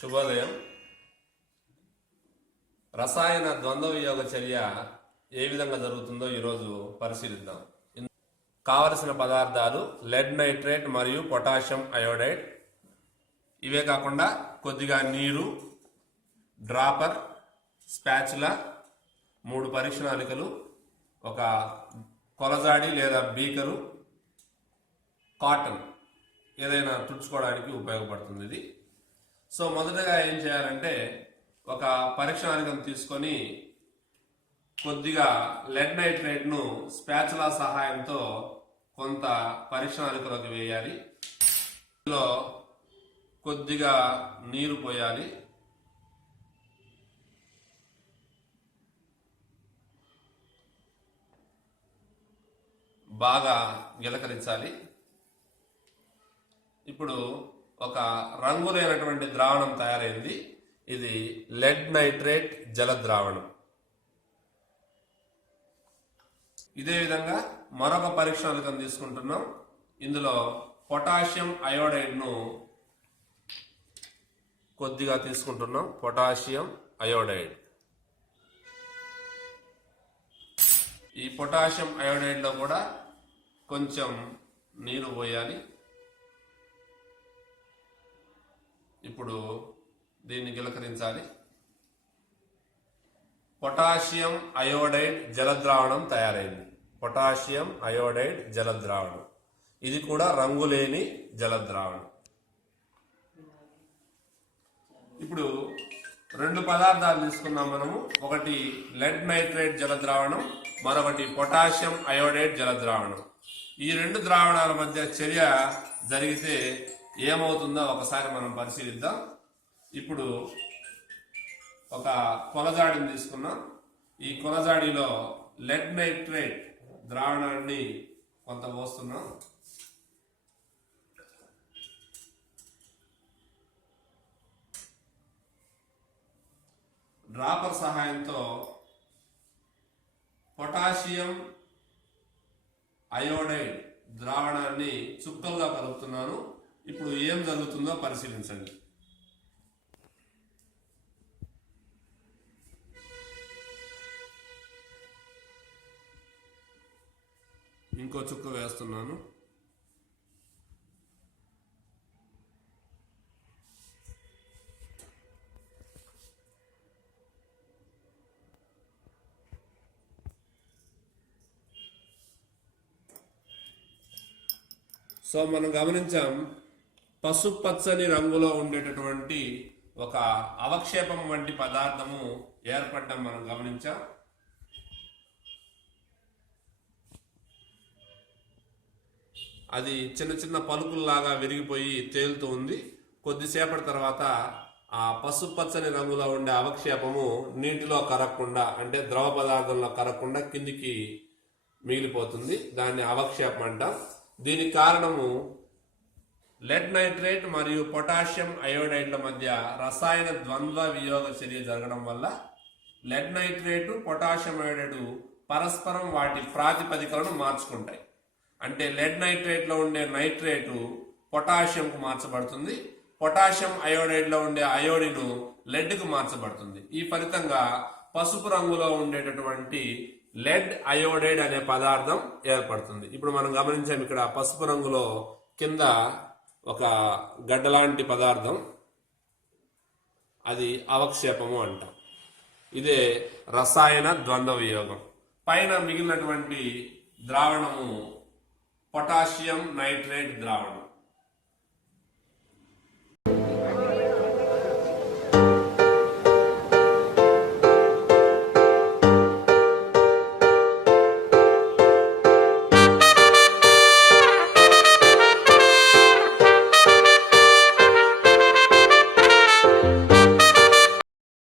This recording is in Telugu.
శుభోదయం. రసాయన ద్వంద్వ వియోగ చర్య ఏ విధంగా జరుగుతుందో ఈరోజు పరిశీలిద్దాం. కావలసిన పదార్థాలు లెడ్ నైట్రేట్ మరియు పొటాషియం అయోడైడ్. ఇవే కాకుండా కొద్దిగా నీరు, డ్రాపర్, స్పాచులా, 3 పరీక్షణాళికలు, ఒక కొలజాడి లేదా బీకరు, కాటన్ ఏదైనా తుడుచుకోవడానికి ఉపయోగపడుతుంది ఇది. సో మొదటగా ఏం చేయాలంటే ఒక పరీక్షణాళికను తీసుకొని కొద్దిగా లెడ్ నైట్రేట్ను స్పాచులా సహాయంతో కొంత పరీక్షణాళికలోకి వేయాలి. ఇందులో కొద్దిగా నీరు పోయాలి. బాగా గిలకరించాలి. ఇప్పుడు ఒక రంగు లేనటువంటి ద్రావణం తయారైంది. ఇది లెడ్ నైట్రేట్ జల ద్రావణం. ఇదే విధంగా మరొక పరీక్షణాళికను తీసుకుంటున్నాం. ఇందులో పొటాషియం అయోడైడ్ను కొద్దిగా తీసుకుంటున్నాం. Potassium iodide. ఈ పొటాషియం అయోడైడ్లో కూడా కొంచెం నీరు పోయాలి. ఇప్పుడు దీన్ని గిలకరించాలి. పొటాషియం అయోడైడ్ జలద్రావణం తయారైంది. పొటాషియం అయోడైడ్ జలద్రావణం. ఇది కూడా రంగులేని జలద్రావణం. ఇప్పుడు 2 పదార్థాలు తీసుకున్నాం మనము. ఒకటి లెడ్ నైట్రేట్ జలద్రావణం, మరొకటి పొటాషియం అయోడైడ్ జలద్రావణం. ఈ 2 ద్రావణాల మధ్య చర్య జరిగితే ఏమవుతుందో ఒకసారి మనం పరిశీలిద్దాం. ఇప్పుడు ఒక కొలజాడిని తీసుకున్నాం. ఈ కొలజాడిలో లెడ్ నైట్రేట్ ద్రావణాన్ని కొంత పోస్తున్నాం. డ్రాపర్ సహాయంతో పొటాషియం అయోడైడ్ ద్రావణాన్ని చుక్కలుగా కలుపుతున్నాను. ఇప్పుడు ఏం జరుగుతుందో పరిశీలించండి. ఇంకో చుక్క వేస్తున్నాను. సో మనం గమనించాం, పసుపచ్చని రంగులో ఉండేటటువంటి ఒక అవక్షేపం వంటి పదార్థము ఏర్పడడం మనం గమనించాం. అది చిన్న చిన్న పలుకుల్లాగా విరిగిపోయి తేలుతూ ఉంది. కొద్దిసేపటి తర్వాత ఆ పసుపచ్చని రంగులో ఉండే అవక్షేపము నీటిలో కరగకుండా, అంటే ద్రవ పదార్థంలో కరగకుండా కిందికి మిగిలిపోతుంది. దాన్ని అవక్షేపం అంటాం. దీనికి కారణము లెడ్ నైట్రేట్ మరియు పొటాషియం అయోడైడ్ల మధ్య రసాయన ద్వంద్వ వియోగ చర్య జరగడం వల్ల లెడ్ నైట్రేటు, పొటాషియం అయోడైడ్ పరస్పరం వాటి ప్రాతిపదికలను మార్చుకుంటాయి. అంటే లెడ్ నైట్రేట్లో ఉండే నైట్రేటు పొటాషియంకు మార్చబడుతుంది, పొటాషియం అయోడైడ్లో ఉండే అయోడిను లెడ్కు మార్చబడుతుంది. ఈ ఫలితంగా పసుపు రంగులో ఉండేటటువంటి లెడ్ అయోడైడ్ అనే పదార్థం ఏర్పడుతుంది. ఇప్పుడు మనం గమనించాం, ఇక్కడ పసుపు రంగులో కింద ఒక గడ్డలాంటి పదార్థం, అది అవక్షేపము అంటాం. ఇదే రసాయన ద్వంద్వ వియోగం. పైన మిగిలినటువంటి ద్రావణము పొటాషియం నైట్రేట్ ద్రావణం.